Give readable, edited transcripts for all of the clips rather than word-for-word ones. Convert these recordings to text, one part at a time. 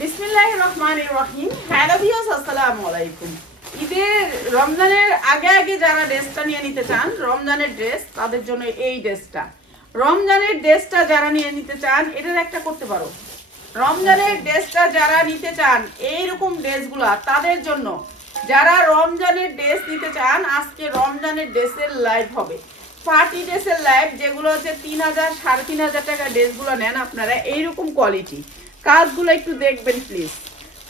বিসমিল্লাহির রহমানির রহিম। Hello viewers, আসসালামু আলাইকুম। ঈদের রমজানের আগে আগে যারা ড্রেসটা নিয়ে নিতে চান, রমজানের ড্রেস, তাদের জন্য এই ড্রেসটা। রমজানের ড্রেসটা যারা নিয়ে নিতে চান, এটার একটা করতে পারো। রমজানের ড্রেসটা যারা নিতে চান, এইরকম ড্রেসগুলা তাদের জন্য। যারা রমজানের ড্রেস নিতে চান, আজকে রমজানের ড্রেসের লাইভ হবে। পার্টি ড্রেসের লাইভ, যেগুলো হচ্ছে 3000 3500 টাকা ড্রেসগুলো নেন আপনারা, এইরকম কোয়ালিটি। কাজগুলো একটু দেখবেন প্লিজ,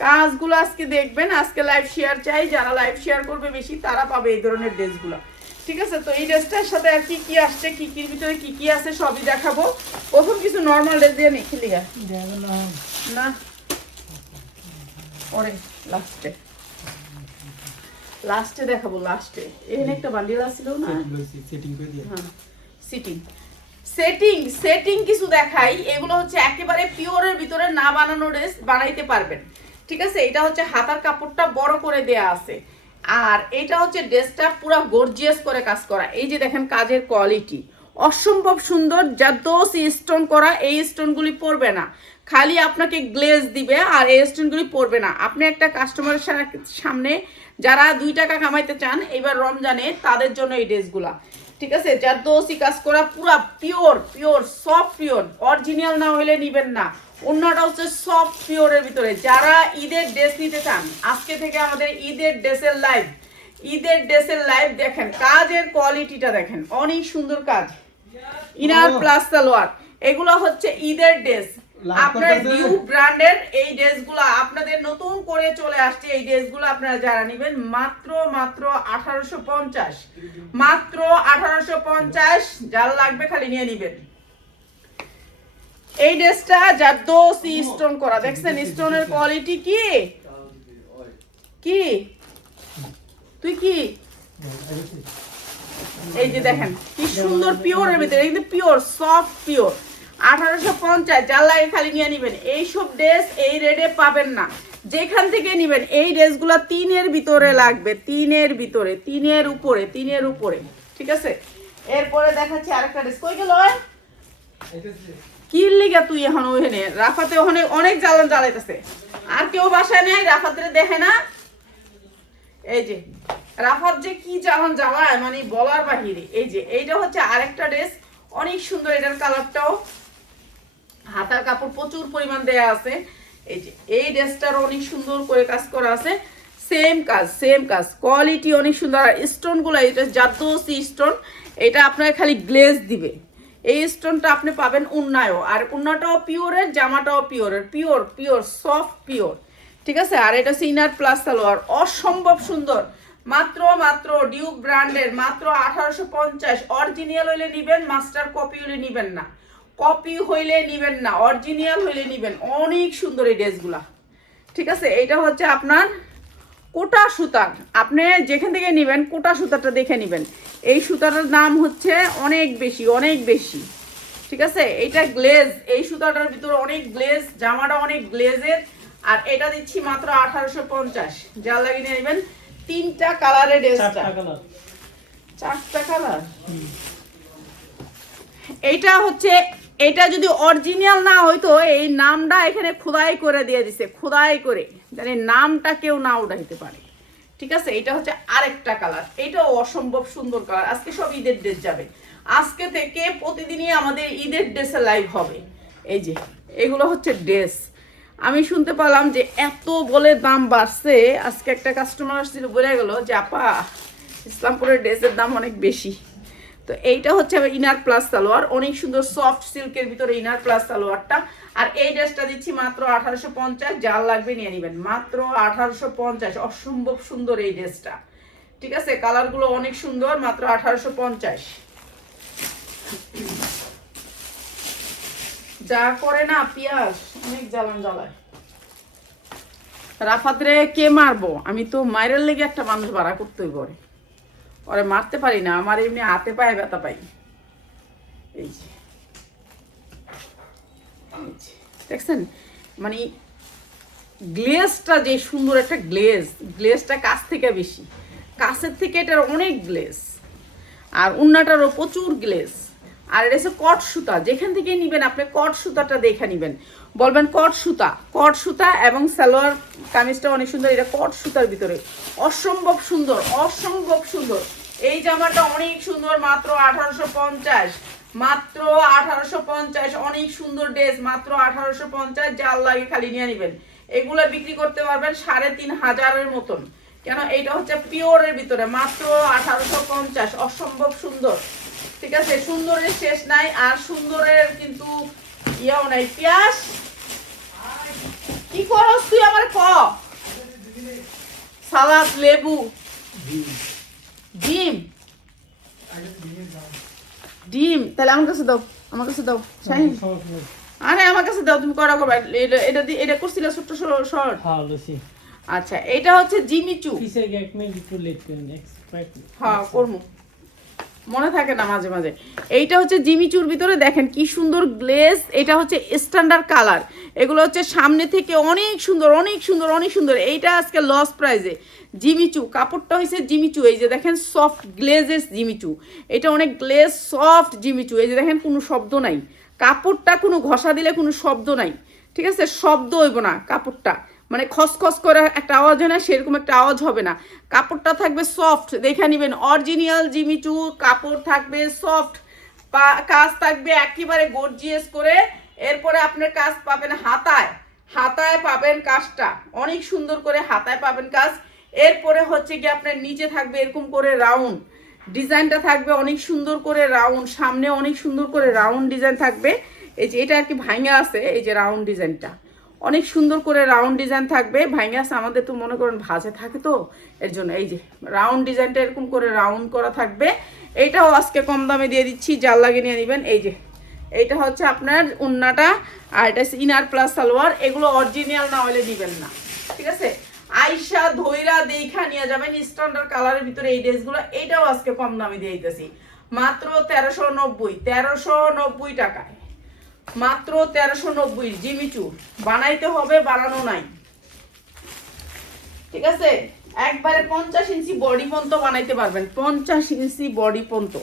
কাজগুলো আজকে দেখবেন। আজকে লাইভ শেয়ার চাই, যারা লাইভ শেয়ার করবে বেশি তারা পাবে এই ধরনের ড্রেসগুলো। ঠিক আছে, তো এই ড্রেসটার সাথে আর কি কি আসছে, কি কির ভিতরে কি কি আছে সবই দেখাবো। প্রথম কিছু নর্মাল ড্রেস দিয়ে নিই, খেলি না ওরে লাস্টে লাস্টে দেখাবো, লাস্টে। এখানে একটা বান্ডিল আসছিল না, হ্যাঁ সিটিং সেটিং সেটিং কিছু দেখাই। এগুলো হচ্ছে একেবারে পিওরের ভিতরে না বানানো ড্রেস, বানাইতে পারবেন। ঠিক আছে, এটা হচ্ছে হাতার কাপড়টা বড় করে দেয়া আছে, আর এটা হচ্ছে ড্রেসটা পুরো গর্জিয়াস করে কাজ করা। এই যে দেখেন কাজের কোয়ালিটি অসম্ভব সুন্দর। যা দোষ স্টোন করা, এই স্টোনগুলি পড়বে না, খালি আপনাকে গ্লেজ দিবে, আর এই স্টোনগুলি পড়বে না। আপনি একটা কাস্টমারের সামনে যারা 2 টাকা কামাইতে চান এবার রমজানে, তাদের জন্য এই ড্রেসগুলা। ঠিক আছে, যার দোষী কাজ করা, পুরা pure pure soft pure, original না হলে নিবেন না। অন্যটা হচ্ছে সফট পিওরের ভিতরে। যারা ঈদের ড্রেস নিতে চান, আজকে থেকে আমাদের ঈদের ড্রেসের লাইভ, ঈদের ড্রেসের লাইভ দেখেন। কাজের কোয়ালিটিটা দেখেন, অনেক সুন্দর কাজ। ইনার প্লাস সালোয়ার, এগুলো হচ্ছে ঈদের ড্রেস। আপনার নিউ ব্র্যান্ডের এই ড্রেসগুলো আপনাদের নতুন করে চলে আসছে। এই ড্রেসগুলো আপনারা যারা নেবেন মাত্র মাত্র 1850, মাত্র 1850। যার লাগবে খালি নিয়ে নেবেন। এই ড্রেসটা যার দোষ স্টোন করা, দেখছেন স্টোনের কোয়ালিটি কি কি তুই কি এই যে দেখেন কি সুন্দর পিওরের ভিতরে, কিন্তু পিওর সফট পিওর। 1850, যার লাগে খালি নিয়ে নেবেন। এইসব ড্রেস এই রেটে পাবেন না, যেখান থেকে নেবেন। এই ড্রেসগুলো 3-এর ভিতরে লাগবে, 3-এর ভিতরে, 3-এর উপরে, 3-এর উপরে। ঠিক আছে, এরপরে দেখাচ্ছি আরেকটা ড্রেস। কই গেল কি লিগা তুই এখন? ওখানে রাফাতে ওখানে অনেক জ্বালান জ্বালাইতেছে, আর কেউ বাসায় নেই, রাফাতে দেখে না। এই যে রাফাত যে কি জ্বালান জ্বালায়, মানে বলার বাহিরে। এই যে এইটা হচ্ছে আরেকটা ড্রেস, অনেক সুন্দর। এটার কালারটাও, হাতার কাপড় প্রচুর পরিমাণ দেয়া আছে। এই যে এই ড্রেসটার অনেক সুন্দর করে কাজ করা আছে, সেম কাজ সেম কাজ, কোয়ালিটি অনেক সুন্দর। আর স্টোনগুলো, এটা জাদোসি স্টোন, এটা আপনার খালি গ্লেজ দিবে। এই স্টোনটা আপনি পাবেন উন্নায়ও, আর উন্নাটাও পিওরের, জামাটাও পিওরের, পিওর পিওর সফট পিওর। ঠিক আছে, আর এটা হচ্ছে ইনার প্লাস সালোয়ার, অসম্ভব সুন্দর। মাত্র মাত্র ডিউক ব্র্যান্ডের, মাত্র 1850। অরিজিনাল হইলে নিবেন, মাস্টার কপি হইলে নিবেন না, কপি হইলে নিবেন না, অরিজিনাল হইলে নিবেন। অনেক সুন্দর এই ড্রেসগুলা। ঠিক আছে, এইটা হচ্ছে আপনার কোটা সুতার, আপনি যেখান থেকে নেবেন কোটা সুতাটা দেখে নেবেন। এই সুতাটার দাম হচ্ছে অনেক বেশি, অনেক বেশি। ঠিক আছে, এইটা গ্লেজ, এই সুতাটার ভিতরে অনেক গ্লেজ, জামাটা অনেক গ্লেজের। আর এটা দিচ্ছি মাত্র 1850। যার লাগে নিয়ে নেবেন। 3টা কালারের ড্রেসটা, 4টা কালার। এইটা হচ্ছে, এটা যদি অরিজিনাল না হইতো, এই নামটা এখানে খোদাই করে দিয়ে দিছে, খোদাই করে, জানি নামটা কেউ না উঠাইতে পারে। ঠিক আছে, এটা হচ্ছে আরেকটা কালার, এটাও অসম্ভব সুন্দর কালার। আজকে সব ঈদের ড্রেস যাবে, আজকে থেকে প্রতিদিনই আমাদের ঈদের ড্রেসের লাইভ হবে। এই যে এগুলো হচ্ছে ড্রেস। আমি শুনতে পেলাম যে এত বলে দাম বাড়ছে। আজকে একটা কাস্টমার আসছিল, বলে গেল যে আপা ইসলামপুরের ড্রেসের দাম অনেক বেশি। তো এইটা হচ্ছে ইনার প্লাস সালোয়ার, অনেক সুন্দর সফট সিল্কের ভিতরে ইনার প্লাস সালোয়ারটা। আর এই ড্রেসটা দিচ্ছি মাত্র 1850। যার লাগবে নিয়ে নেবেন, মাত্র 1850। অসম্ভব সুন্দর এই ড্রেসটা। ঠিক আছে, কালারগুলো অনেক সুন্দর, মাত্র 1850। যা করে না পিয়াস, অনেক জ্বালান জ্বালায়। রাফাতরে কে মারবো? আমি তো মায়ের লেগে একটা মানুষ ভাড়া করতেই পারে, ওরে মারতে পারি না, আমার এমনি হাতে পায়ে ব্যথা পাই। এই যে দেখছেন, মানে গ্লেজটা যে সুন্দর একটা গ্লেজটা কাছ থেকে বেশি, কাছের থেকে এটার অনেক গ্লেজ, আর উন্নাটারও প্রচুর গ্লেজ। আর এটা হচ্ছে কট সুতা, যেখান থেকে নেবেন আপনি কট সুতাটা দেখে নেবেন, বলবেন কট সুতা এবং সালোয়ার কামিজটা অনেক সুন্দর। এটা কট সুতার ভিতরে অসম্ভব সুন্দর, অসম্ভব সুন্দর। এই জামাটা অনেক সুন্দর, মাত্র 1850, মাত্র 1850। অনেক সুন্দর ড্রেস, মাত্র 1850। যার লাগে খালি নিয়ে নেবেন। এগুলো বিক্রি করতে পারবেন 3500-এর মতন। কেন, এটা হচ্ছে পিওরের ভিতরে, মাত্র 1850। অসম্ভব সুন্দর, ঠিক আছে। সুন্দরের শেষ নাই, আর সুন্দরের কিন্তু ইয়াও নাই। পিয়াস কি করস তুই আমার ক? সালাদ, লেবু, ডিম, ডিম। তাহলে আমার কাছে দাও, আমার কাছে দাও শাহিন। আরে আমার কাছে দাও, তুমি করা করবা। এটা এটা করছিলে ছোট শর্ট। আচ্ছা, এটা হচ্ছে জিমিচু। হ্যাঁ করবো, মনে থাকে না মাঝে মাঝে। এইটা হচ্ছে জিমিচুর ভিতরে দেখেন কি সুন্দর গ্লেজ। এটা হচ্ছে স্ট্যান্ডার্ড কালার। এগুলো হচ্ছে সামনে থেকে অনেক সুন্দর, অনেক সুন্দর, অনেক সুন্দর। এইটা আজকে লস প্রাইজে জিমিচু। কাপড়টা হয়েছে জিমিচু, এই যে দেখেন সফট গ্লেজেস জিমিচু। এটা অনেক গ্লেজ সফট জিমিচু। এই যে দেখেন কোনো শব্দ নাই, কাপড়টা কোনো ঘষা দিলে কোনো শব্দ নাই, ঠিক আছে। শব্দ হইব না কাপড়টা, মানে খসখস করে একটা আওয়াজ হয় না, সেরকম একটা আওয়াজ হবে না। কাপড়টা থাকবে সফট, দেখে নেবেন। অরিজিনাল জিমিচু কাপড় থাকবে সফট, কাজ থাকবে একেবারে গর্জিয়াস করে। এরপরে আপনার কাজ পাবেন হাতায়, হাতায় পাবেন কাজটা অনেক সুন্দর করে, হাতায় পাবেন কাজ। এরপরে হচ্ছে কি আপনার নিচে থাকবে এরকম করে রাউন্ড ডিজাইনটা থাকবে, অনেক সুন্দর করে রাউন্ড, সামনে অনেক সুন্দর করে রাউন্ড ডিজাইন থাকবে। এই যে এটা আর কি ভাঙা আছে, এই যে রাউন্ড ডিজাইনটা অনেক সুন্দর করে রাউন্ড ডিজাইন থাকবে। ভাঙা আছে আমাদের তো মনে করেন ভাঁজে থাকে, তো এর জন্য এই যে রাউন্ড ডিজাইনটা এরকম করে রাউন্ড করা থাকবে। এইটাও আজকে কম দামে দিয়ে দিচ্ছি, জাল লাগিয়ে নিয়ে নেবেন। এই যে এইটা হচ্ছে আপনার উন্নাটা, আর এটা ইনার প্লাস সালোয়ার। এগুলো অরিজিনাল না হলে দিবেন না, ঠিক আছে। আইসা ধৈরা দেখা নিয়ে যাবেন স্ট্যান্ডার্ড কালারের ভিতরে এই ড্রেসগুলো। এইটাও আজকে কম দামে দিয়ে দিতেছি, মাত্র 1390 টাকায়, মাত্র 1390। জিমিচু বানাইতে হবে, বানানো নাই, ঠিক আছে। একবারে 50 ইঞ্চি বডি পর্যন্ত বানাইতে পারবেন, 50 ইঞ্চি বডি পর্যন্ত।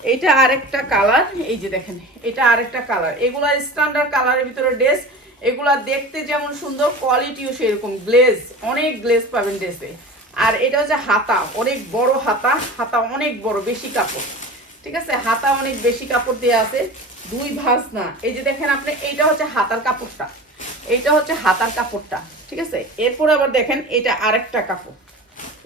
এটা আরেকটা কালার, এই যে দেখেন এটা আরেকটা কালার। এগুলা স্ট্যান্ডার্ড কালারের ভিতরে ড্রেস, এগুলা দেখতে যেমন সুন্দর, কোয়ালিটিও সেরকম। গ্লেজ, অনেক গ্লেজ পাবেন ড্রেসে। আর এটা হচ্ছে হাতা, অনেক বড় হাতা, হাতা অনেক বড়, বেশি কাপড়, ঠিক আছে। হাতা অনেক বেশি কাপড় দেওয়া আছে, দুই ভাঁজ না। এই যে দেখেন আপনি, এইটা হচ্ছে হাতার কাপড়টা, এইটা হচ্ছে হাতার কাপড়টা, ঠিক আছে। এরপর আবার দেখেন এটা আরেকটা কাপড়,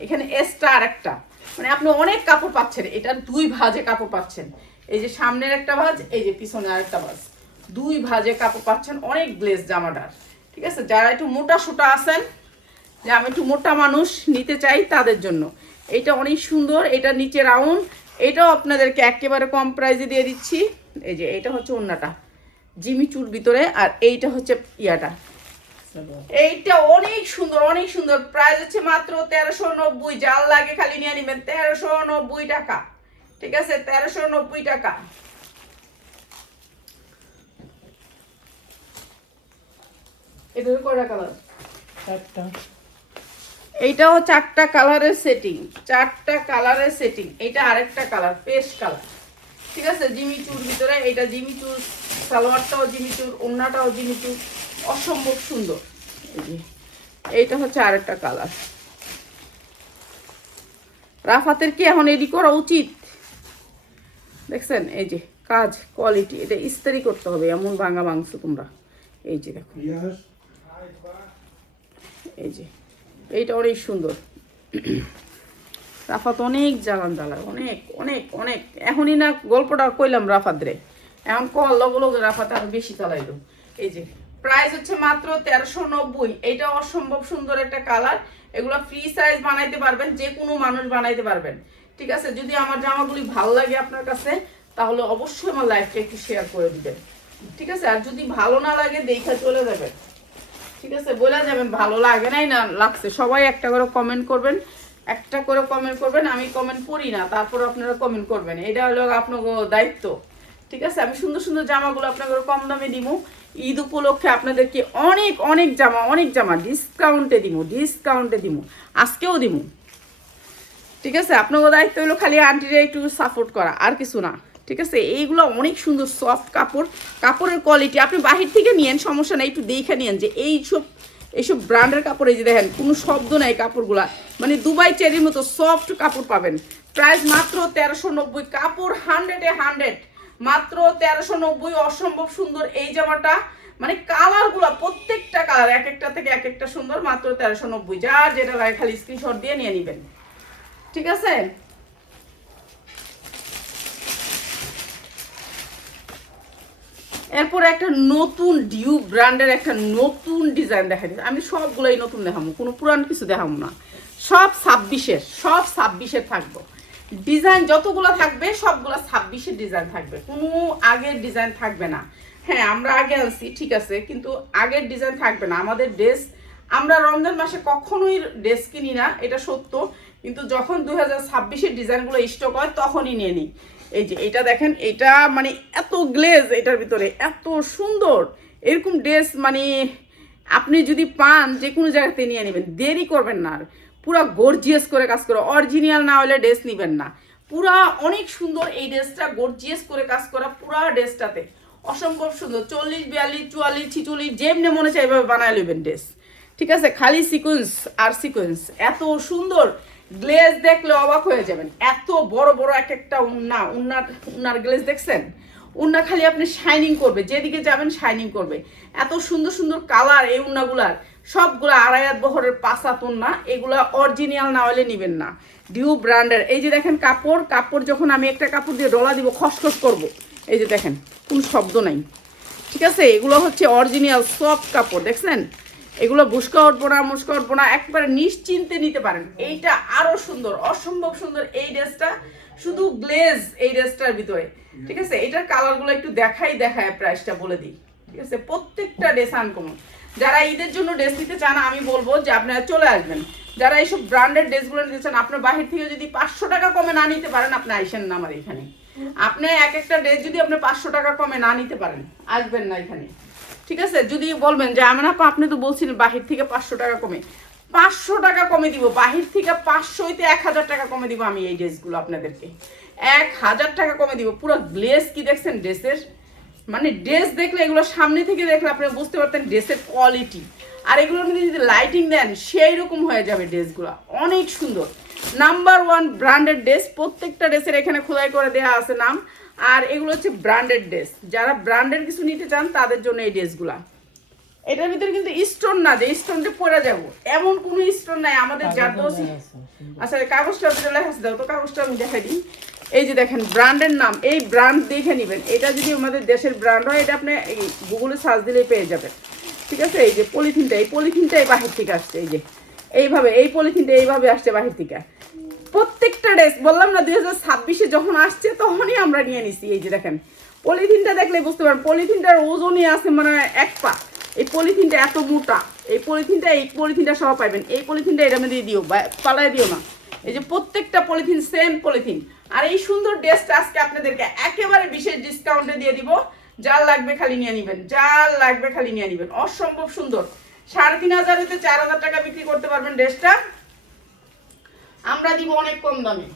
এখানে এক্সট্রা আরেকটা, মানে আপনি অনেক কাপড় পাচ্ছেন। এটা দুই ভাঁজে কাপড় পাচ্ছেন, এই যে সামনের একটা ভাঁজ, এই যে পিছনে আরেকটা ভাঁজ, দুই ভাঁজে কাপড় পাচ্ছেন। অনেক গ্লেজ জামাটার, ঠিক আছে। যারা একটু মোটা সোটা আছেন, যে আমি একটু মোটা মানুষ নিতে চাই, তাদের জন্য এইটা অনেক সুন্দর। এটা নিচে রাউন্ড, এটাও আপনাদেরকে একেবারে কম প্রাইসে দিয়ে দিচ্ছি। এই যে এইটা হচ্ছে ওন্নাটা জিমিচুর ভিতরে, আর এইটা হচ্ছে ইয়াটা, এইটা অনেক সুন্দর, অনেক সুন্দর। প্রাইস হচ্ছে মাত্র 1390। জাল লাগে খালি নিয়ে নেবেন, 1390 টাকা, ঠিক আছে, 1390 টাকা। এটা কয়টা কালার? চারটা। এইটাও চারটা কালারের সেটিং, চারটা কালারের সেটিং। এটা আরেকটা কালার, পেস্ট কালার, ঠিক আছে। জিমিচুর ভিতরে এটা জিমিচুর, সালোয়ারটাও জিমিচুর, ওড়নাটাও জিমিচুর, অসম্ভব সুন্দর। এইটা হচ্ছে আরেকটা কালার। রাফাতের কি এখন এডি করা উচিত? দেখছেন এই যে কাজ, কোয়ালিটি। এটা ইস্ত্রি করতে হবে, এমন ভাঙা মাংস তোমরা। এই যে দেখো, এই যে এইটা অনেক সুন্দর। রাফাত অনেক জ্বালান জ্বালায়, অনেক অনেক অনেক। এখনই না গল্পটা কইলাম রাফাত রে, এখন কল লগ রাফাত আরো বেশি চালাইলো। এই যে প্রাইস হচ্ছে মাত্র 1390। এটা অসম্ভব সুন্দর একটা কালার। এগুলো ফ্রি সাইজ বানাইতে পারবেন, যে কোনো মানুষ বানাইতে পারবেন, ঠিক আছে। যদি আমার জামাগুলি ভালো লাগে আপনার কাছে, তাহলে অবশ্যই আমার লাইফটা একটু শেয়ার করে দিবেন, ঠিক আছে। আর যদি ভালো না লাগে দেখা চলে যাবেন, ঠিক আছে, বলে যাবেন ভালো লাগে নাই না লাগছে। সবাই একটা করে কমেন্ট করবেন, একটা করে কমেন্ট করবেন। আমি কমেন্ট করি না, তারপর আপনারা কমেন্ট করবেন, এটা হলো আপনার দায়িত্ব, ঠিক আছে। আমি সুন্দর সুন্দর জামাগুলো আপনাদের কম দামে দিব। ঈদ উপলক্ষে আপনাদেরকে অনেক অনেক জামা ডিসকাউন্টে দিব আজকেও দিব। ঠিক আছে, আপনার দায়িত্ব হলো খালি আন্টিরা একটু সাপোর্ট করা, আর কিছু না। ঠিক আছে, এইগুলো অনেক সুন্দর সফট কাপড়ের কোয়ালিটি। আপনি বাহির থেকে নিয়েন, সমস্যা নেই, একটু দেখে নিয়েন যে এইসব ব্র্যান্ডের কাপড়। এই যে দেখেন কোনো শব্দ নাই কাপড়গুলা, মানে দুবাই চেরির মতো সফট কাপড় পাবেন। প্রাইস মাত্র 1390, কাপড় 100 মাত্র 1390। অসম্ভব সুন্দর এই জামাটা, মানে কালারগুলো প্রত্যেকটা কালার এক একটা থেকে এক একটা সুন্দর, মাত্র 1390। যার যেটা লাগে খালি স্ক্রিনশট দিয়ে নিয়ে নেবেন। ঠিক আছে, এরপরে একটা নতুন ডিউ ব্র্যান্ডের একটা নতুন ডিজাইন দেখা দিচ্ছে। আমি সবগুলোই নতুন দেখাবো, কোনো পুরান কিছু দেখাবো না। সব 26-এর থাকবো ডিজাইন, যতগুলো থাকবে সবগুলো 26-এর ডিজাইন থাকবে, কোনো আগের ডিজাইন থাকবে না। হ্যাঁ, আমরা আগে আনছি ঠিক আছে, কিন্তু আগের ডিজাইন থাকবে না। আমাদের ড্রেস, আমরা রমজান মাসে কখনোই ড্রেস কিনি না, এটা সত্য, কিন্তু যখন 2026-এর ডিজাইনগুলো স্টক হয় তখনই নিয়ে নিই। এই যে এটা দেখেন, এটা মানে এত গ্লেজ, এটার ভিতরে এত সুন্দর এরকম ড্রেস, মানে আপনি যদি পান যে কোনো জায়গাতে নিয়ে নেবেন, দেরি করবেন না। আর পুরা গর্জিয়াস করে কাজ করে, অরিজিনাল না হলে ড্রেস নেবেন না। পুরা অনেক সুন্দর এই ড্রেসটা, গর্জিয়াস করে কাজ করা পুরা ড্রেসটাতে, অসম্ভব সুন্দর। 40, 42, 44, 46 যেমনি মনে চাই এভাবে বানায় নেবেন ড্রেস। ঠিক আছে, খালি সিকোয়েন্স আর সিকোয়েন্স, এত সুন্দর গ্লেজ দেখলে অবাক হয়ে যাবেন। এত বড় বড় এক একটা উন্নার গ্লেজ দেখছেন? উন্না খালি আপনি শাইনিং করবে, যেদিকে যাবেন শাইনিং করবে। এত সুন্দর সুন্দর কালার এই উন্নাগুলার, সবগুলা 2.5 বহরের 5 হাত উন্না। এগুলা অরিজিনাল না হলে নেবেন না, ডিউ ব্র্যান্ডের। এই যে দেখেন কাপড় যখন আমি একটা কাপড় দিয়ে ডলা দিব খসখস করব, এই যে দেখেন কোনো শব্দ নাই। ঠিক আছে, এগুলো হচ্ছে অরিজিনাল সফট কাপড়, দেখছেন? এগুলো মুস্কা উঠবো না, একবারে নিশ্চিন্তে নিতে পারেন। এইটা আরো সুন্দর, অসম্ভব সুন্দর এই ড্রেসটা, শুধু গ্লেজ এই ড্রেসটার ভিতরে। ঠিক আছে, এটার কালারগুলো একটু দেখায় প্রাইসটা বলে দিই। ঠিক আছে, প্রত্যেকটা ড্রেস আনকমন। যারা ঈদের জন্য ড্রেস নিতে চান আমি বলবো যে আপনারা চলে আসবেন। যারা এইসব ব্র্যান্ডেড ড্রেসগুলো নিতে চান, আপনার বাহির থেকে যদি 500 টাকা কমে না নিতে পারেন, আপনি আইসেন না আমার এখানে। আপনি এক একটা ড্রেস যদি আপনি 500 টাকা কমে না নিতে পারেন, আসবেন না এখানে। ঠিক আছে, যদি বলবেন যে আমার আপা আপনি তো বলছিলেন বাহির থেকে 500 টাকা কমে, 500 টাকা কমে দিব। বাহির থেকে 500 হইতে 1000 টাকা কমে দিব আমি এই ড্রেসগুলো আপনাদেরকে, 1000 টাকা কমে দিব। পুরো গ্লেজ কি দেখছেন ড্রেসের, মানে ড্রেস দেখলে, এগুলো সামনে থেকে দেখলে আপনি বুঝতে পারতেন ড্রেসের কোয়ালিটি। আর এগুলোর মধ্যে যদি লাইটিং দেন সেই রকম হয়ে যাবে ড্রেসগুলো, অনেক সুন্দর। নাম্বার 1 ব্র্যান্ডেড ড্রেস, প্রত্যেকটা ড্রেসের এখানে খোদাই করে দেওয়া আছে নাম। আর এগুলো হচ্ছে ব্র্যান্ডেড ড্রেস, যারা ব্র্যান্ডেড কিছু নিতে চান তাদের জন্য এই ড্রেসগুলা। এটার ভিতরে কিন্তু স্টোন না যে স্টোনটা পরে যাব, এমন কোনো স্টোন নাই আমাদের জারদোসি। আচ্ছা, কাগজটা ভিতরে লেখা আছে, দাও তো কাগজটা আমি দেখাই দিই। এই যে দেখেন ব্র্যান্ডের নাম, এই ব্র্যান্ড দেখে নেবেন। এটা যদি আমাদের দেশের ব্র্যান্ড হয়, এটা আপনি গুগলে সার্চ দিলেই পেয়ে যাবেন। ঠিক আছে, এই যে পলিথিনটা, এই পলিথিনটাই বাহির থেকে আসছে, এই যে এইভাবে, এই পলিথিনটা এইভাবে আসছে বাহির থেকে। প্রত্যেকটা ড্রেস বললাম না 2026-এ যখন আসছে তখনই আমরা নিয়ে নিছি। এই যে দেখেন পলিথিনটা দেখলে বুঝতে পারেন, পলিথিনটার ওজনই আছে মানে 1 পা। এই পলিথিনটা এত মোটা, এই পলিথিনটা সহ পাইবেন। এই পলিথিনটা এর মধ্যে দিও, পালায় দিও না। এই যে প্রত্যেকটা পলিথিন সেম পলিথিন। আর এই সুন্দর ড্রেসটা আজকে আপনাদেরকে একেবারে বিশেষ ডিসকাউন্টে দিয়ে দিব। যার লাগবে খালি নিয়ে নেবেন, অসম্ভব সুন্দর। 3500 হইতে 4000 টাকা বিক্রি করতে পারবেন ড্রেসটা, আমরা দিব অনেক কম দামে।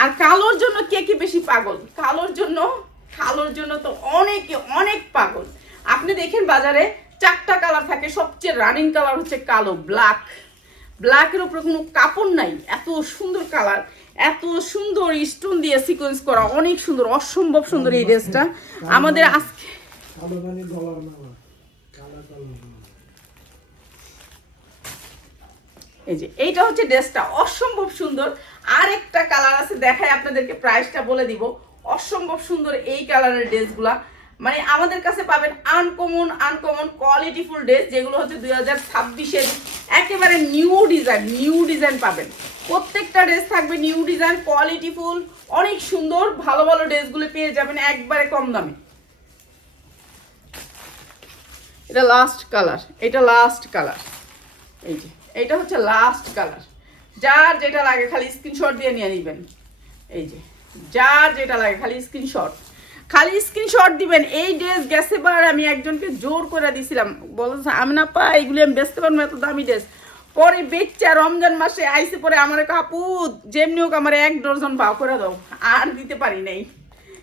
আর কালোর জন্য কে কি বেশি পাগল? কালোর জন্য তো অনেক পাগল। আপনি দেখেন বাজারে 4টা কালার থাকে, সবচেয়ে রানিং কালার হচ্ছে কালো, ব্ল্যাকের উপরে কোনো কাপড় নাই। এত সুন্দর কালার, এত সুন্দর স্টোন দিয়ে সিকোয়েন্স করা, অনেক সুন্দর, অসম্ভব সুন্দর এই ড্রেসটা আমাদের আজকে। এই যে এইটা হচ্ছে ড্রেসটা, অসম্ভব সুন্দর। আর একটা কালার আছে, দেখাই আপনাদেরকে, প্রাইসটা বলে দিব। অসম্ভব সুন্দর এই কালারের ড্রেসগুলা, মানে আমাদের কাছে পাবেন আনকমন কোয়ালিটিফুল ড্রেস, যেগুলো হচ্ছে 2026-এর একেবারে নিউ ডিজাইন পাবেন। প্রত্যেকটা ড্রেস থাকবে নিউ ডিজাইন, কোয়ালিটিফুল, অনেক সুন্দর। ভালো ড্রেসগুলো পেয়ে যাবেন একবারে কম দামে। এটা লাস্ট কালার, এই যে এটা হচ্ছে লাস্ট কালার। যার যেটা লাগে খালি স্ক্রিনশট দিয়ে নিয়ে নেবেন। এই যে যার যেটা লাগে খালি স্ক্রিনশট। খালি স্ক্রিনশট দিবেন। এই ড্রেস গেছে বার আমি একজনকে জোর করে দিছিলাম, বলছে আমি না পা এগুলি আমি বেচতে পারবো, এত দামি ড্রেস। পরে বেচা রমজান মাসে আইসে পরে আমার কাপু যেমনি হোক আমার 1 ডজন ভাও করে দাও, আর দিতে পারি নাই,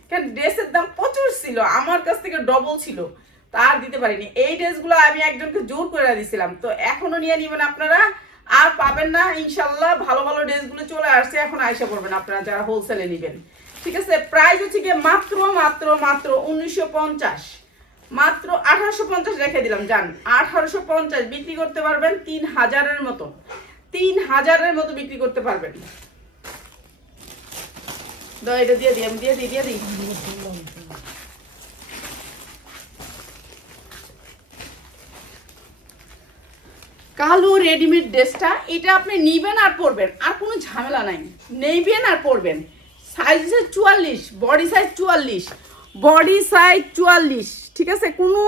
কারণ ড্রেসের দাম প্রচুর ছিল, আমার কাছ থেকে ডবল ছিল, তার দিতে পারিনি। এই ড্রেসগুলো আমি একজনকে জোর করে দিছিলাম, তো এখনো নিয়ে নিবেন আপনারা, আর পাবেন না ইনশাল্লাহ। ভালো ভালো ড্রেসগুলো চলে আসছে, এখন আইসা করবেন আপনারা যারা হোলসেলে নেবেন। ঠিক আছে, প্রাইস হচ্ছে গিয়ে মাত্র মাত্র মাত্র 1950, মাত্র 1850 রেখে দিলাম। যান 1850 বিক্রি করতে পারবেন 3000-এর মতো, 3000-এর মতো বিক্রি করতে পারবেন। এটা দিয়ে দিই, আমি দিয়ে দিই। কালো রেডিমেড ড্রেসটা, এটা আপনি নিবেন আর পরবেন, আর কোনো ঝামেলা নাই, নেবেন আর পরবেন। Size 44, body size 44, body size 44, ঠিক আছে, কোনো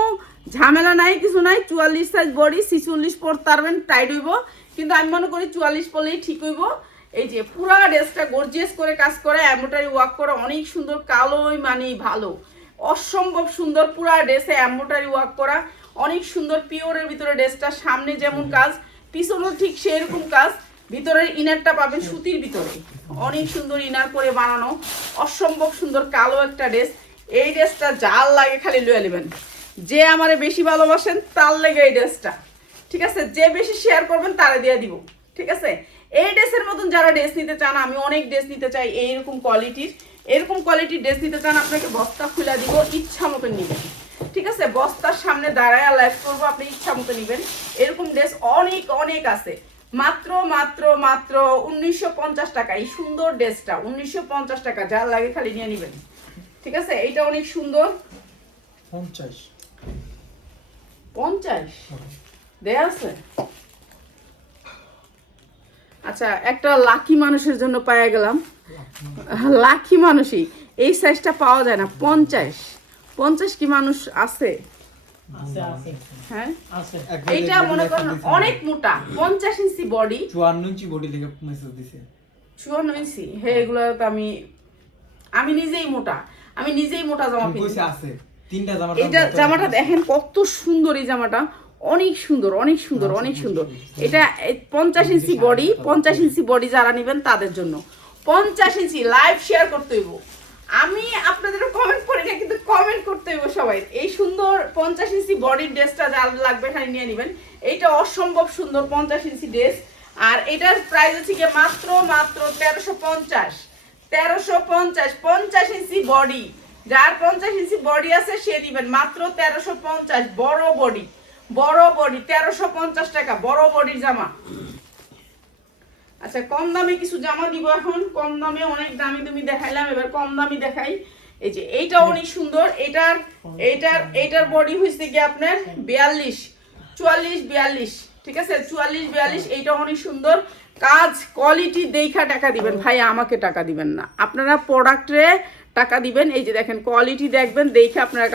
ঝামেলা নাই, কিছু নাই। 44 সাইজ বডি, 46 পরতে পারবেন, টাইট হইব, কিন্তু আমি মনে করি 44 পরলেই ঠিক হইব। এই যে পুরা ড্রেসটা গর্জিয়াস করে কাজ করে, এমব্রয়ডারি ওয়ার্ক করা, অনেক সুন্দর, কালোই মানে ভালো, অসম্ভব সুন্দর। পুরা ড্রেসে এমব্রয়ডারি ওয়ার্ক করা, অনেক সুন্দর, পিওরের ভিতরে ড্রেসটা, সামনে যেমন কাজ পিছনেও ঠিক সেরকম কাজ। ভিতরের ইনারটা পাবেন সুতির ভিতরে, অনেক সুন্দর ইনার করে বানানো, অসম্ভব সুন্দর কালো একটা ড্রেস। এই ড্রেসটা যার লাগে খালি লয়ে নেবেন, যে আমারে বেশি ভালোবাসেন তার লাগে এই ড্রেসটা, ঠিক আছে, যে বেশি শেয়ার করবেন তারে দিয়ে দিব। ঠিক আছে, এই ড্রেসের মতন যারা ড্রেস নিতে চান, আমি অনেক ড্রেস নিতে চাই এইরকম কোয়ালিটির, এরকম কোয়ালিটির ড্রেস নিতে চান, আপনাকে বস্তা খুলে দিব, ইচ্ছা মতো নিবেন। ঠিক আছে, বস্তার সামনে দাঁড়ায় লাইভ করবো, আপনি ইচ্ছা মতো নিবেন। এরকম ড্রেস অনেক অনেক আছে, মাত্র মাত্র মাত্র 1950 টাকা। এই সুন্দর ড্রেসটা 1950 টাকা, যার লাগে খালি নিয়ে নিবেন। ঠিক আছে, এইটা অনেক সুন্দর। 50 দেয়া আছে। আচ্ছা, একটা লাকি মানুষের জন্য পাওয়া গেলাম, লাকি মানুষই এই সাইজটা পাওয়া যায় না। 50 কি মানুষ আছে? হ্যাঁ, এইটা মনে করেন অনেক মোটা, 50 ইঞ্চি বডি, 54 ইঞ্চি বডি থেকে মেসেজ দিছে। 54 ইঞ্চি? হ্যাঁ, এগুলো তো আমি নিজেই মোটা, আমি নিজেই মোটা জামা কিনছি। আছে তিনটা জামা। এটা জামাটা দেখেন কত সুন্দর, এই জামাটা অনেক সুন্দর, অনেক সুন্দর, অনেক সুন্দর। এটা 50 ইঞ্চি বডি, 50 ইঞ্চি বডি যারা নেবেন তাদের জন্য 50 ইঞ্চি। লাইভ শেয়ার করতে হইব, আমি আপনাদের কমেন্ট করি না, কিন্তু কমেন্ট করতে হইব সবাই। এই সুন্দর 50 ইঞ্চি বডির ড্রেসটা যার লাগবে খালি নিয়ে নেবেন। এইটা অসম্ভব সুন্দর 50 ইঞ্চি ড্রেস, আর এটার প্রাইস হচ্ছে কি মাত্র মাত্র 1350, 1350, 50 ইঞ্চি বডি। যার 50 ইঞ্চি বডি আছে সে দিবেন মাত্র 1350। বড় বডি, বড় বডি 1350 টাকা, বড় বডির জামা। আচ্ছা, কম দামে কিছু জামা দিব এখন। কম দামে অনেক দামি তুমি দেখাইলাম, এবার কম দামি দেখাই। এই যে এইটা অনেক সুন্দর, এইটার বডি হইছে কি আপনার 42, 44, 42, ঠিক আছে, 44, 42। এইটা অনেক সুন্দর কাজ, কোয়ালিটি দেখা টাকা দিবেন ভাই, আমাকে টাকা দিবেন না, আপনারা প্রোডাক্টে টাকা দিবেন। এই যে দেখেন কোয়ালিটি দেখবেন, দেখে আপনারা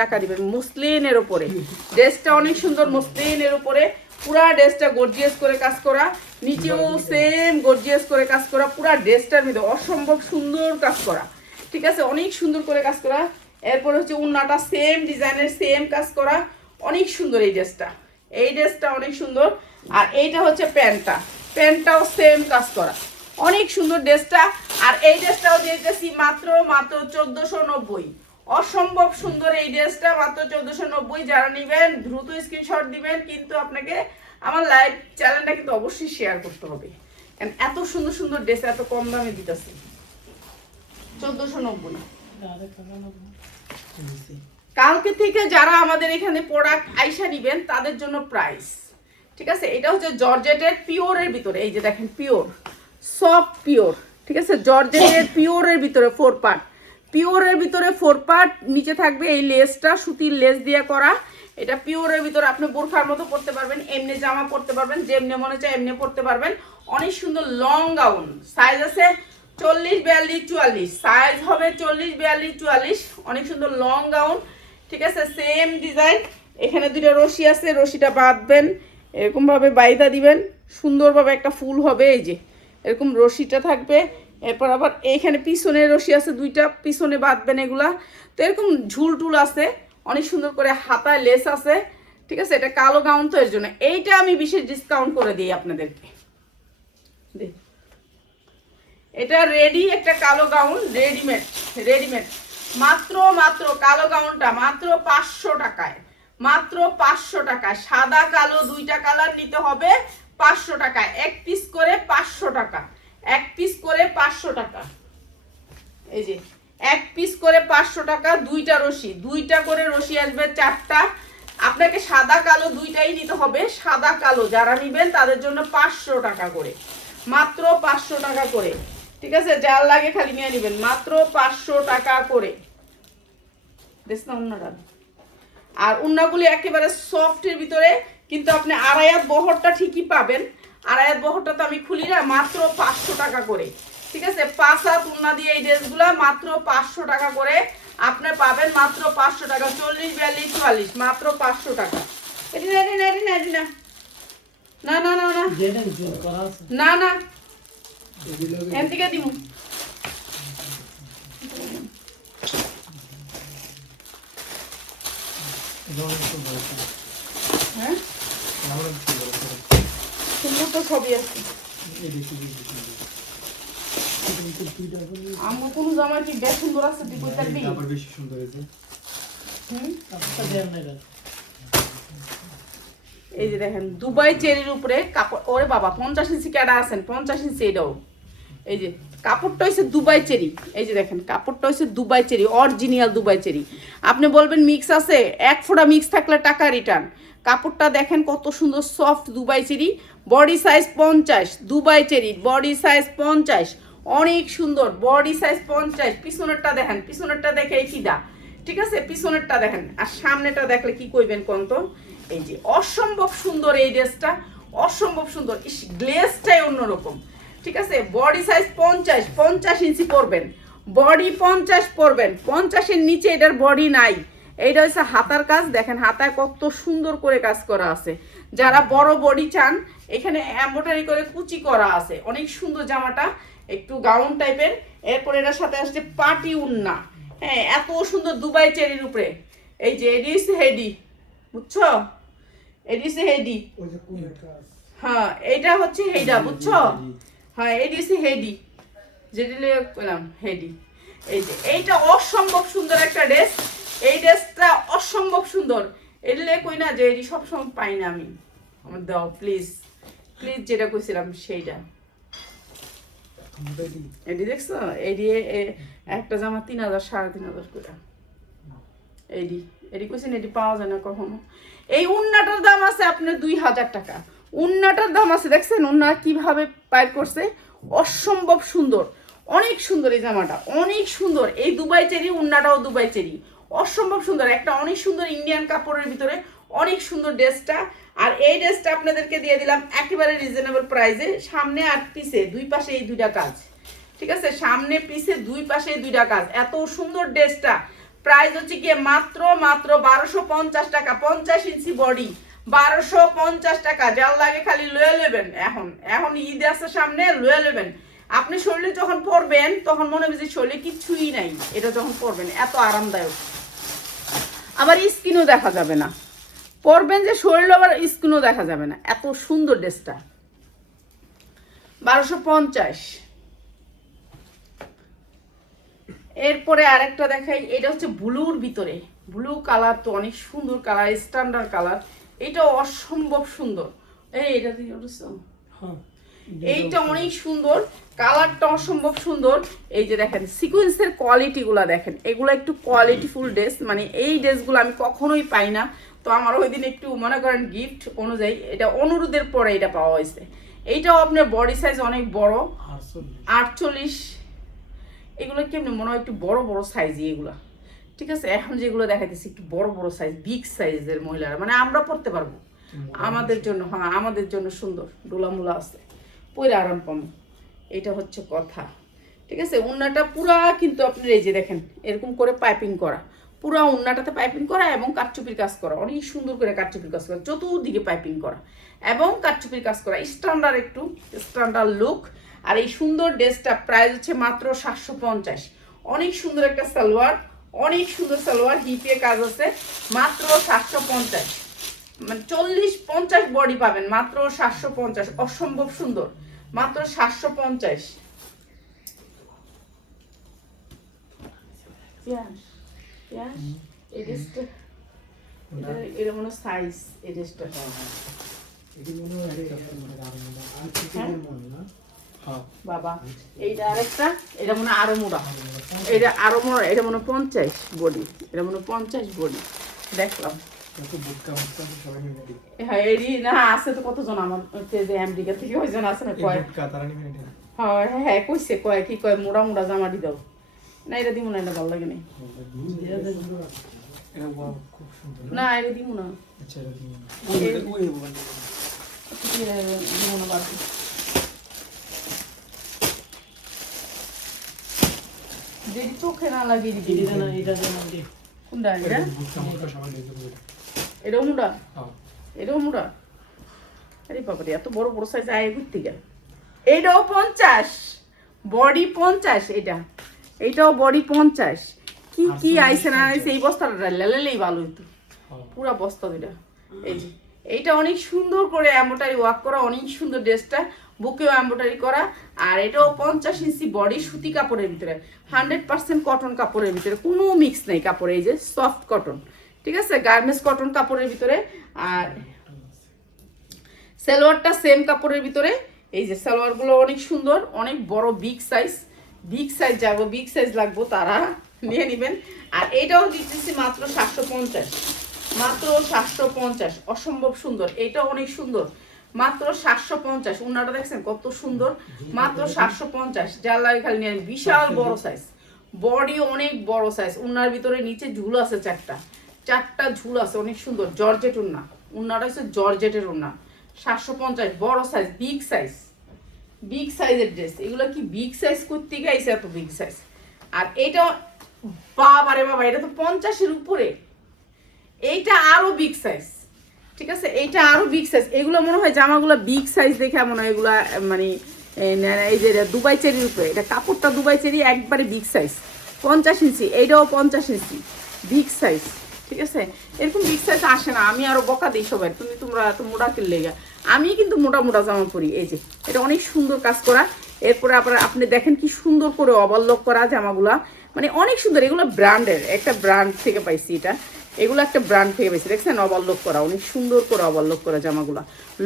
টাকা দিবেন। মুসলিনের উপরে ড্রেসটা অনেক সুন্দর, মুসলিনের উপরে পুরা ড্রেসটা গর্জিয়াস করে কাজ করা, নিচেও সেম গর্জিয়াস করে কাজ করা, পুরা ড্রেসটার মধ্যে অসম্ভব সুন্দর কাজ করা। ঠিক আছে, অনেক সুন্দর করে কাজ করা। এরপর হচ্ছে উন্নাটা সেম ডিজাইনের, সেম কাজ করা, অনেক সুন্দর এই ড্রেসটা, এই ড্রেসটা অনেক সুন্দর। আর এইটা হচ্ছে প্যান্টটাও সেম কাজ করা, অনেক সুন্দর ড্রেসটা। আর এই ড্রেসটাও দিয়েছি মাত্র মাত্র 1490, অসম্ভব সুন্দর এই ড্রেসটা, মাত্র 1490। যারা নেবেন দ্রুত স্ক্রিনশট দিবেন, কিন্তু আপনাকে আমার লাইভ চ্যানেলটা কিন্তু অবশ্যই শেয়ার করতে হবে, কারণ এত সুন্দর সুন্দর ড্রেস এত কম দামে দিতেছি। 1490। কালকে থেকে যারা আমাদের এখানে প্রোডাক্ট আইসা নিবেন তাদের জন্য প্রাইস, ঠিক আছে। এটা হচ্ছে জর্জেটের পিওরের ভিতরে, এই যে দেখেন পিওর, সফট পিওর, ঠিক আছে, জর্জেটের পিওরের ভিতরে 4 পার্ট, পিওরের ভিতরে 4 পার্ট। নিচে থাকবে এই লেসটা সুতির লেস দিয়ে করা। এটা পিওরের ভিতরে আপনি বোরখার মতো পরতে পারবেন, এমনি জামা পরতে পারবেন, যেমনি মনে চায় এমনি পরতে পারবেন। অনেক সুন্দর লং গাউন, সাইজ আছে 40, 42, 44, সাইজ হবে 40, 42, 44। অনেক সুন্দর লং গাউন, ঠিক আছে, সেম ডিজাইন। এখানে দুটো রশি আছে, রশিটা বাঁধবেন, এরকমভাবে বাইদা দিবেন, সুন্দরভাবে একটা ফুল হবে। এই যে এরকম রশিটা থাকবে, এরপর আবার এইখানে পিছনে রশি আছে দুইটা, পিছনে বাঁধবেন এগুলা। তো এরকম ঝুল টুল আছে, অনেক সুন্দর করে হাতায় লেস আছে, ঠিক আছে। এটা কালো গাউন তো এর জন্য এইটা আমি বিশেষ ডিসকাউন্ট করে দিই আপনাদেরকে। এটা রেডি একটা কালো গাউন, রেডিমেড মাত্র কালো গাউনটা মাত্র 500 টাকায়, মাত্র 500 টাকায়। সাদা কালো দুইটা কালার নিতে হবে 500 টাকায়, এক পিস করে 500 টাকা, এক পিস করে 500 টাকা। এই যে এক পিস করে 500 টাকা, দুইটা রশি, দুইটা করে রশি আসবে 4টা। আপনাকে সাদা কালো দুইটাই নিতে হবে, সাদা কালো যারা নেবেন তাদের জন্য 500 টাকা করে, মাত্র 500 টাকা করে, ঠিক আছে। যার লাগে খালি নিয়ে নেবেন, মাত্র 500 টাকা করে। দেখ না উন্নাটা, আর উন্নাগুলি একেবারে সফটের ভিতরে, কিন্তু আপনি আড়াইয়াত বহরটা ঠিকই পাবেন। আড়াইয়াত বহরটা তো আমি খুলি না, মাত্র 500 টাকা করে, ঠিক আছে। 5 হাত উন্না দিয়ে এই ড্রেসগুলা মাত্র 500 টাকা করে আপনি পাবেন, মাত্র 500 টাকা। 40, 42, 44 মাত্র 500 টাকা। এটি না, এটি না, এটি না, এটি না, না না না না না না, এখান থেকে দিব। হ্যাঁ সুন্দর তো সবই আছে। আমার কোনো জামা কি বেশ সুন্দর আছে, তুই কই পারবি? আবার বেশি সুন্দর হয়েছে। এই যে দেখেন দুবাই চেরির উপরে কাপড়, ওরে বাবা 50 ইঞ্চি ক্যাডা আছেন, 50 ইঞ্চি এটাও। এই যে কাপড়টা হচ্ছে দুবাই চেরি, এই যে দেখেন কাপড়টা হচ্ছে Dubai cherry, original Dubai cherry. আপনি বলবেন মিক্স আছে, এক ফোঁটা মিক্স থাকলে টাকা রিটার্ন। কাপড়টা দেখেন কত সুন্দর soft Dubai cherry, body size 50, Dubai cherry body size 50, অনেক সুন্দর বডি সাইজ 50। পিছনেরটা দেখেন, পিছনেরটা দেখে এই ফিদা, ঠিক আছে। পিছনেরটা দেখেন, আর সামনেটা দেখলে কি কইবেন কোন তো। এই যে অসম্ভব সুন্দর এই ড্রেসটা, অসম্ভব সুন্দর, গ্লেজটাই অন্যরকম, ঠিক আছে। বডি সাইজ 50, 50 ইঞ্চি পরবেন, বডি 50 পরবেন, 50-এর নিচে এটার বডি নাই। এইটা হচ্ছে হাতার কাজ, দেখেন হাতায় কত সুন্দর করে কাজ করা আছে। যারা বড় বডি চান, এখানে এমব্রয়ডারি করে কুচি করা আছে, অনেক সুন্দর জামাটা, একটু গাউন টাইপের। এরপর এটার সাথে আসছে পাটি উন্না, হ্যাঁ এত সুন্দর দুবাই চেরির উপরে। এই যে এডি হচ্ছে হেডি, বুঝছো, এডি হচ্ছে হেডি, হ্যাঁ এইটা হচ্ছে হেডা, বুঝছো, হ্যাঁ এডি হচ্ছে হেডি, যেটি বললাম হেডি। এই যে এইটা অসম্ভব সুন্দর একটা ড্রেস, এই ড্রেসটা অসম্ভব সুন্দর। এলে কই না যে এডি সবসময় পাই না আমি, আমার দাও প্লিজ প্লিজ, যেটা কইছিলাম সেইটা। এডি দেখছো, এডি একটা জামা 3000, 3500 করে। এডি এডি কইছেন, এডি পাওয়া যায় না কখনো। এই উন্নাটার দাম আছে আপনার 2000 টাকা, উন্নাটার দাম আছে, দেখছেন উন্না কিভাবে পাইপ করছে, অসম্ভব সুন্দর, অনেক সুন্দর এই জামাটা, অনেক সুন্দর। এই দুবাই চেরি উন্নাটাও দুবাই চেরি, অসম্ভব সুন্দর, একটা অনেক সুন্দর ইন্ডিয়ান কাপড়ের ভিতরে অনেক সুন্দর ড্রেসটা। আর এই ড্রেসটা আপনাদেরকে দিয়ে দিলাম একেবারে রিজনেবল প্রাইসে, সামনে আর পিছে দুই পাশে এই দুইটা কাজ, ঠিক আছে। সামনে পিছে দুই পাশে দুইটা কাজ, এত সুন্দর ড্রেসটা। প্রাইস হচ্ছে কি মাত্র 1250 টাকা, 50 ইঞ্চি বডি, 1250 টাকা। যার লাগে খালি লয়ে নেবেন, এখন ঈদ আছে সামনে, লয়ে নেবেন। আপনি শরীরে যখন পরবেন তখন মনে হবে যে শরীরে কিছুই নাই, এটা যখন পরবেন এত আরামদায়ক। আবার স্কিনও দেখা যাবে না, পরবেন যে শরীর আবার স্কিনও দেখা যাবে না, এত সুন্দর ড্রেসটা। 1250। এরপরে আরেকটা দেখাই, এটা হচ্ছে ব্লুর ভিতরে, ব্লু কালার তো অনেক সুন্দর কালার, স্ট্যান্ডার্ড কালার, এটা অসম্ভব সুন্দর। এইটা দিয়ে এইটা অনেক সুন্দর, কালারটা অসম্ভব সুন্দর। এই যে দেখেন সিকোয়েন্সের কোয়ালিটিগুলো দেখেন, এগুলো একটু কোয়ালিটিফুল ড্রেস, মানে এই ড্রেসগুলো আমি কখনোই পাই না। তো আমার ওই দিন একটু মনে করেন গিফট অনুযায়ী এটা অনুরোধের পরে এটা পাওয়া হয়েছে। এইটাও আপনার বডি সাইজ অনেক বড়, 48। এগুলো কেমনি মনে হয় একটু বড় বড় সাইজই এগুলো, ঠিক আছে। এখন যেগুলো দেখাইতেছি একটু বড় বড় সাইজ, বিগ সাইজের মহিলারা, মানে আমরা পড়তে পারবো, আমাদের জন্য, হ্যাঁ আমাদের জন্য সুন্দর, ডোলামুলা আছে, পরে আরাম পাবো, এটা হচ্ছে কথা, ঠিক আছে। উন্নাটা পুরা কিন্তু আপনার এই যে দেখেন এরকম করে পাইপিং করা, পুরা উন্নাটাতে পাইপিং করা এবং কাটচুপির কাজ করা, অনেক সুন্দর করে কাটচুপির কাজ করা, চতুর্দিকে পাইপিং করা এবং কাটচুপির কাজ করা, স্ট্যান্ডার্ড একটু স্ট্যান্ডার্ড লুক। আর এই সুন্দর ড্রেসটা প্রাইস হচ্ছে মাত্র 750। অনেক সুন্দর একটা সালোয়ার, অনেক সুন্দর সালোয়ার, হিপে কাজ আছে, মাত্র 750। মানে 40-50 বডি পাবেন মাত্র 750, অসম্ভব সুন্দর, মাত্র 750। এই ড্রেসটা এটা মনে সাইজ, এই ড্রেসটা বাবা, এইটা আরেকটা, এটা মনে আরো মোড়া, এটা আরো মোড়া, এটা মনে 50 বডি, এটা মনে 50 বডি দেখলাম। হ্যাঁ এরই না আছে তো কতজন আমার যে আমেরিকা থেকে কয়জন আছে না কয়, হ্যাঁ হ্যাঁ কইছে কয় কি কয় মোড়া মোড়া জামা দি দাও না, এটা দিব না, এটা ভালো লাগে না, না এটা দিব না, দিব না বাদ দিই। যদি চোখে না লাগে কোনটা এটা, এটাও মুড়া, এটাও মুড়া, আরে বাবারে এত বড় বড় সাইজ আয় ঘুরতে গেল। এইটাও 50 বডি 50, এটা এইটাও বডি 50। কি কি আইসে না আইসে, এই বস্তাটা লেলেই ভালো হইতো, পুরা বস্তা দুইটা। এই যে এইটা অনেক সুন্দর করে এমব্রয়ডারি ওয়ার্ক করা, অনেক সুন্দর ড্রেসটা, বুকেও এমব্রয়ডারি করা। আর এটাও 50 ইঞ্চি বডি, সুতি কাপড়ের ভিতরে, 100% কটন কাপড়ের ভিতরে, কোনো মিক্স নেই কাপড়ে, এই যে সফট কটন, ঠিক আছে, গার্মেন্টস কটন কাপড়ের ভিতরে। আর সালোয়ারটা সেম কাপড়ের ভিতরে। এই যে সালোয়ারগুলো অনেক সুন্দর, অনেক বড়, বিগ সাইজ, বিগ সাইজ যাবো, বিগ সাইজ লাগবো তারা নিয়ে নেবেন। আর এইটাও দিতেছি মাত্র 750, মাত্র 750, অসম্ভব সুন্দর, এইটাও অনেক সুন্দর, মাত্র 750। উন্নাটা দেখছেন কত সুন্দর, মাত্র 750। যার লাগে খালি নিয়ে, বিশাল বড় সাইজ, বডি অনেক বড় সাইজ, উন্নার ভিতরে নিচে ঝুল আছে চারটা ঝুল আছে, অনেক সুন্দর, জর্জেট উন্না, উন্নাটা হচ্ছে জর্জেটের উন্না, 750 বড় সাইজ, বিগ সাইজ, বিগ সাইজের ড্রেস। এগুলো কি বিগ সাইজ করতে গেছে, এত বিগ সাইজ। আর এইটা বাবারে বাবা, এটা তো 50-এর উপরে, এইটা আরো বিগ সাইজ, ঠিক আছে, এইটা আরো বিগ সাইজ। এগুলো মনে হয় জামাগুলো বিগ সাইজ দেখে মনে হয় এগুলা মানে এই যে দুবাই চেরির উপরে, এটা কাপড়টা দুবাই চেরি, একবারে বিগ সাইজ, 50 ইঞ্চি, এইটাও 50 ইঞ্চি, বিগ সাইজ, ঠিক আছে। এরকম বিগ সাইজ আসে না, আমি আরো বকা দিই সবাই, তোমরা এত মোটা কিনলে গা, আমি কিন্তু মোটা মোটা জামা পরি। এই যে এটা অনেক সুন্দর কাজ করা। এরপরে আপনারা আপনি দেখেন কি সুন্দর করে ওভারলক করা জামাগুলা, মানে অনেক সুন্দর, এগুলো ব্র্যান্ডের, একটা ব্র্যান্ড থেকে পাইছি এটা, এগুলো একটা ব্র্যান্ড থেকে পেয়েছি, দেখছেন ওভারলক করা, অনেক সুন্দর করে ওভারলক করা জামাগুলো,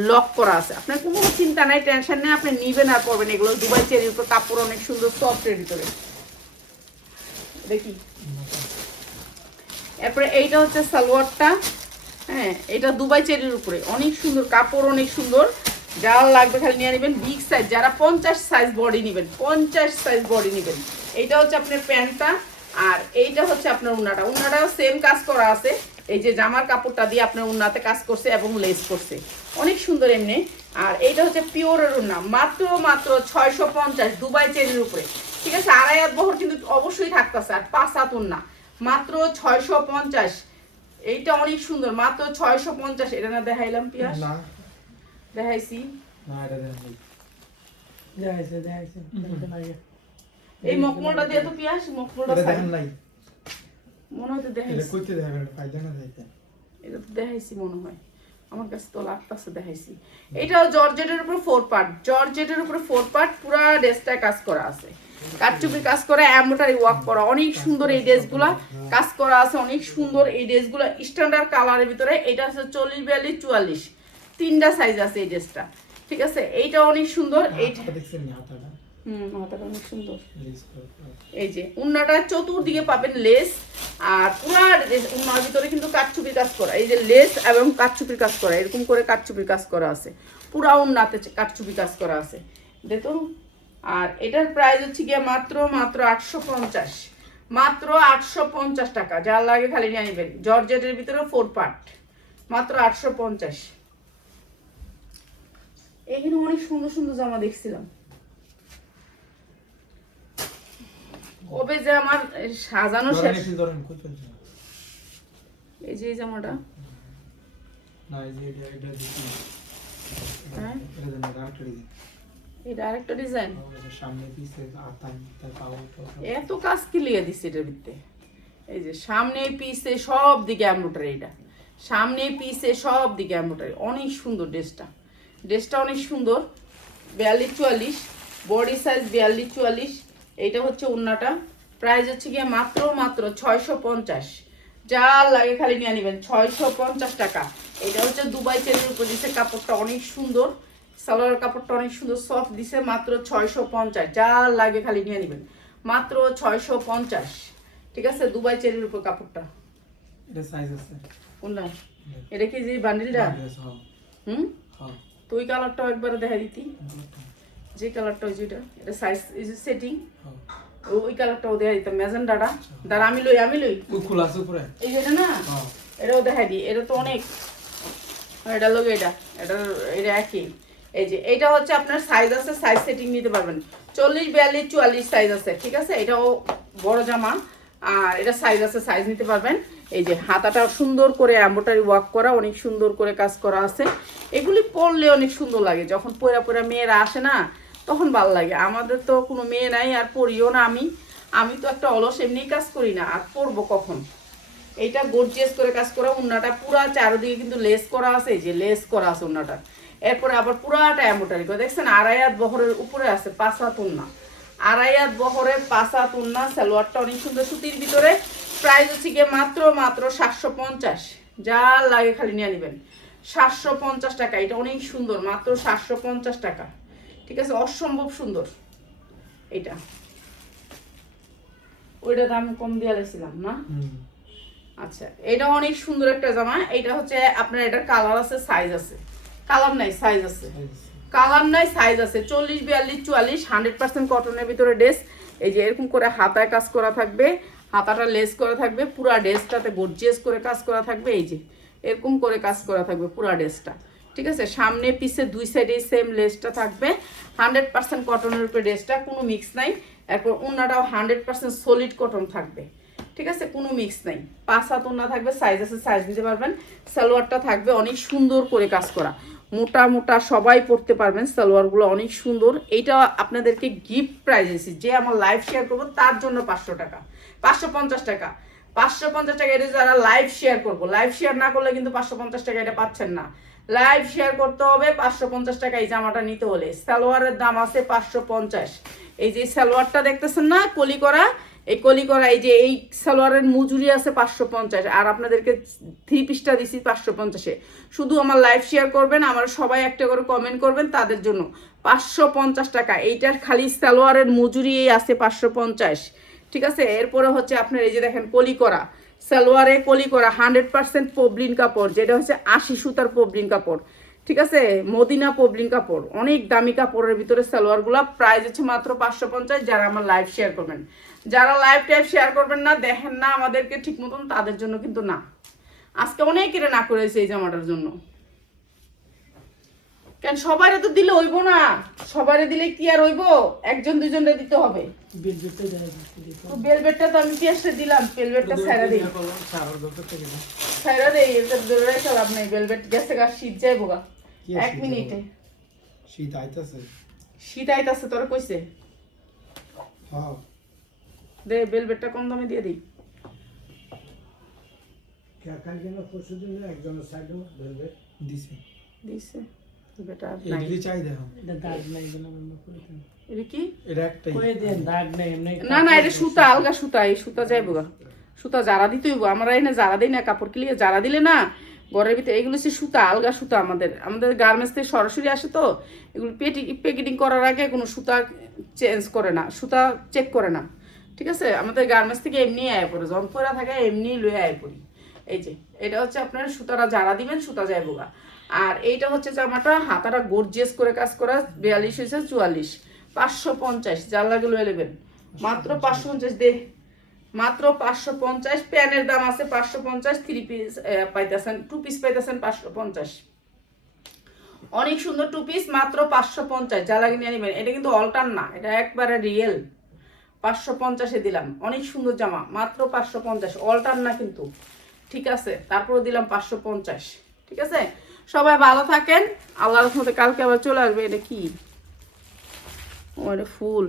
লক করা আছে, আপনার কোনো চিন্তা নাই, টেনশন নেই, আপনি নিবেন আর পরবেন। এগুলো দুবাই চেরির উপর, কাপড় অনেক সুন্দর, সফটের ভিতরে, দেখি। এরপরে এইটা হচ্ছে সালোয়ারটা, হ্যাঁ এটা দুবাই চেরির উপরে, অনেক সুন্দর কাপড়, অনেক সুন্দর, যারা লাগবে খালি নিয়ে নেবেন, বিগ সাইজ, যারা 50 সাইজ বডি নেবেন, 50 সাইজ বডি নেবেন। এইটা হচ্ছে আপনার প্যান্টটা, আর এইটা হচ্ছে আপনার উন্নাটা, উন্নাটাও সেম কাজ করা আছে, এই যে জামার কাপড়টা দিয়ে আপনার উন্নাতে কাজ করছে এবং লেস করছে, অনেক সুন্দর এমনি। আর এইটা হচ্ছে পিওরের উন্না, মাত্র 650 দুবাই চেরির উপরে, ঠিক আছে। 2.5 হাত বহর কিন্তু অবশ্যই থাকতেছে, আর 5 হাত উন্না, মাত্র 650। এইটা অনেক সুন্দর, মাত্র 650। এটা না দেখাইলাম পিয়াস, দেখাইছি, এই মকমলটা দিয়ে তো পিয়াস, মকমলটা দেখেন নাই মনে হয়, তো দেখাইছি, কইতে দেখাবেন ফায়দা না যাইতে, এটা তো দেখাইছি মনে হয়, আমার কাছে তো লাগতাছে দেখাইছি। এটাও জর্জেটের উপর 4 পার্ট, জর্জেটের উপর 4 পার্ট, পুরা ড্রেসটা কাজ করা আছে, কাটচুপি কাজ করা, এমব্রয়ডারি ওয়ার্ক করা, অনেক সুন্দর এই ড্রেসগুলা কাজ করা আছে, অনেক সুন্দর এই ড্রেসগুলো, স্ট্যান্ডার্ড কালারের ভিতরে। এটা আছে 40, 42, 44, 3টা সাইজ আছে এই ড্রেসটা, ঠিক আছে। এইটা অনেক সুন্দর, এইটা দেখছেন না হাতাটা, হাতাটা অনেক সুন্দর। এই যে উন্নাটা চতুর্দিকে পাবেন লেস, আর পুরা উন্নার ভিতরে কিন্তু কাটচুপির কাজ করা, এই যে লেস এবং কাটচুপির কাজ করা, এরকম করে কাটচুপির কাজ করা আছে, পুরা উন্নাতে কাটচুপি কাজ করা আছে, দেখো। আর এটার প্রাইস হচ্ছে গিয়ে মাত্র 850, মাত্র 850 টাকা। যার লাগে খালি নিয়ে নেবেন, জর্জেটের ভিতরে 4 পার্ট, মাত্র 850। এখানে অনেক সুন্দর সুন্দর জামা দেখছিলাম, কবে যে আমার সাজানো শেষ। এই যে এই জামাটা, না এই যে এটা দিছি, হ্যাঁ এটা দেন, এটা আরেকটা ডিজাইন। সামনে পিছে আতান তার পাও তো এত কাজ কি লিয়ে দিছে এটার ভিতরে। এই যে সামনে পিছে সব দিকে এমব্রয়ডারি, এটা সামনে পিছে সব দিকে এমব্রয়ডারি, অনেক সুন্দর ড্রেসটা। ড্রেসটা অনেক সুন্দর। 42-44 বডি সাইজ, 42-44। এইটা হচ্ছে ওড়নাটা। প্রাইস হচ্ছে গিয়ে মাত্র 650। যা লাগে খালি নিয়ে নেবেন, 650 টাকা। এটা হচ্ছে দুবাই চেনের উপর দিছে, কাপড়টা অনেক সুন্দর, সালোয়ার কাপড়টা অনেক সুন্দর সফট দিছে, মাত্র 650। যা লাগে খালি নিয়ে নেবেন, মাত্র 650। ঠিক আছে, দুবাই চেনের উপর কাপড়টা। এটা সাইজ আছে কোনটা? এটা কি যে বান্ডিলটা? হুম, হ্যাঁ তো ওই কালারটাও একবার দেখা দিতি, যে কালারটা হয়েছে এটা সাইজ এই যে সেটিং, ওই কালারটাও দেখা দিতাম, ম্যাজেন্ডাটা। দাঁড়া আমি লই ওই খোলা আছে উপরে এই যেটা না, এটাও দেখা দিই। এটা তো অনেক, এটা লোক এটা একই। এই যে এটা হচ্ছে আপনার সাইজ আছে, সাইজ সেটিং নিতে পারবেন। 40, 42, 44 সাইজ আছে। ঠিক আছে, এটাও বড় জামা, আর এটা সাইজ আছে, সাইজ নিতে পারবেন। এই যে হাতাটা সুন্দর করে এমব্রয়ডারি ওয়ার্ক করা, অনেক সুন্দর করে কাজ করা আছে। এগুলি পরলে অনেক সুন্দর লাগে, যখন পরা মেয়েরা আসে না তখন ভালো লাগে। আমাদের তো কোনো মেয়ে নাই, আর পরিও না। আমি তো একটা অলস, এমনি কাজ করি না, আর পরবো কখন। এইটা গর্জিয়াস করে কাজ করা, ওড়নাটা পুরা চারদিকে কিন্তু লেস করা আছে, যে লেস করা আছে ওড়নাটা। এরপরে আবার পুরাটা এমব্রয়ডারি করে, দেখছেন 2.5 হাত বহরের উপরে আছে, 5 হাত ওড়না, 2.5 হাত বহরের 5 হাত ওড়না। সালোয়ারটা অনেক সুন্দর সুতির ভিতরে। প্রাইস হচ্ছে গিয়ে মাত্র 750। যা লাগে খালি নিয়ে নেবেন, 750 টাকা। এটা অনেক সুন্দর, মাত্র 750 টাকা। ঠিক আছে, অসম্ভব সুন্দর এটা। ওইটা দাম কম দিয়ে লাগছিলাম না। আচ্ছা, এটা অনেক সুন্দর একটা জামা। এটা হচ্ছে আপনার, এটার কালার আছে, সাইজ আছে, কালার নাই সাইজ আছে, কালার নাই সাইজ আছে। 40, 42, 44 100% কটনের ভিতরে ড্রেস। এই যে এরকম করে হাতায় কাজ করা থাকবে, হাতাটা লেস করা থাকবে, পুরা ড্রেসটাতে গর্জিয়াস করে কাজ করা থাকবে। এই যে এরকম করে কাজ করা থাকবে পুরা ড্রেসটা। ঠিক আছে, সামনে পিছে দুই সাইডে সেম লেসটা থাকবে। 100% কটনের উপরে ড্রেসটা, কোনো মিক্স নাই। এরপর ওড়নাটাও 100% সলিড কটন থাকবে। ঠিক আছে, কোনো মিক্স নাই। 5 হাত ওড়না থাকবে, সাইজ আছে, সাইজ দিতে পারবেন। সালোয়ারটা থাকবে অনেক সুন্দর করে কাজ করা, মোটা মোটা সবাই পরতে পারবেন। সালোয়ারগুলো অনেক সুন্দর। এইটা আপনাদেরকে গিফট প্রাইস দিয়েছি, যে আমার লাইভ শেয়ার করবো তার জন্য 500 টাকা, 550 টাকা, 550 টাকা। এটা যারা লাইভ শেয়ার করবো, লাইভ শেয়ার না করলে কিন্তু 550 টাকা এটা পাচ্ছেন না। লাইভ শেয়ার করতে হবে 550 টাকা এই জামাটা নিতে হলে। সালোয়ারের দাম আছে 550। এই যে সালোয়ারটা দেখতেছেন না কলি করা, এই কলি করা, এই যে এই সালোয়ারের মজুরি আছে 550। আর আপনাদেরকে 3 পিসটা দিছি 550-এ। শুধু আমার লাইভ শেয়ার করবেন, আমার সবাই একটা করে কমেন্ট করবেন, তাদের জন্য 550 টাকা। এইটার খালি সালোয়ারের মজুরি আছে 550। ঠিক আছে, এরপরে হচ্ছে আপনার এই যে দেখেন কলি করা, সালোয়ারে কলি করা 100% পবলিন কাপড়, যেটা হচ্ছে 80 সুতার পবলিন কাপড়। ঠিক আছে, মদিনা পবলিন কাপড়, অনেক দামি কাপড়ের ভিতরে সালোয়ারগুলো। প্রাইস হচ্ছে মাত্র 550। যারা আমার লাইভ শেয়ার করবেন, যারা লাইভ টাইভ শেয়ার করবেন না, দেখেন না আমাদেরকে ঠিক মতন, তাদের জন্য কিন্তু না। আজকে অনেকের না করেছে এই জামাটার জন্য। কেন সবাইরে তো দিলে হইব না, সবাইরে দিলে কি আর হইব, একজন দুইজনরে দিতে হবে। বেলবেটটা তো আমি পিয়াসে দিলাম, বেলবেটটা ছাইরা দেই, ছাইরা দেই, এটা ধরে রেখে লাভ নাই। বেলবেট গেছে গা, শীত যাইব গা 1 মিনিটে। শীত আইতাছে, শীত আইতাছে তোরা কইছে। হ্যাঁ দে বেলবেটটা কম দামে দিয়ে দিই। কাল কেন পরশু দিন একজনের সাইডও বেলবেট দিছে দিছে বেটা এই নাই। দিলি চাই দেখো, এটা দাগ নাই কেন বন্ধ করে দেন। এটা কি? এটা একটাই কই দেন দাগ নাই এমনি। না না, এটা সুতা, আলগা সুতা, এই সুতা যাইবো গা। সুতা যারা দিতে হইব, আমরা এনে যারা দিই না কাপড় কিলিয়ে, যারা দিলে না ঘরের ভিতরে, এগুলো হচ্ছে সুতা, আলগা সুতা। আমাদের গার্মেন্টস থেকে সরাসরি আসে তো, এগুলো প্যাকেটিং করার আগে কোনো সুতা চেঞ্জ করে না, সুতা চেক করে না। ঠিক আছে, আমাদের গার্মেন্টস থেকে এমনি আয় পড়ে, যখন পরা থাকে এমনি লয়ে আয় পড়ি। এই যে এটা হচ্ছে আপনার সুতাটা যারা দিবেন, সুতা যাইবো গা। আর এইটা হচ্ছে জামাটা, হাতাটা গর্জিয়াস করে কাজ করা, 42 হয়েছে 44, 550। যার লাগে লয়ে নেবেন, মাত্র 550 দে, মাত্র 550। প্যানের দাম আছে 550, 3 পিস পাইতেছেন, 2 পিস পাইতেছেন 550। অনেক সুন্দর 2 পিস, মাত্র 550। যা লাগে নিয়ে নেবেন। এটা কিন্তু অল্টার না, এটা একবারে রিয়েল। 550-এ দিলাম, অনেক সুন্দর জামা, মাত্র 550, অল্টার না কিন্তু। ঠিক আছে, তারপরে দিলাম 550। ঠিক আছে, সবাই ভালো থাকেন, আল্লাহর রহমতে কালকে আবার চলে আসবে। এটা কি ওরে ফুল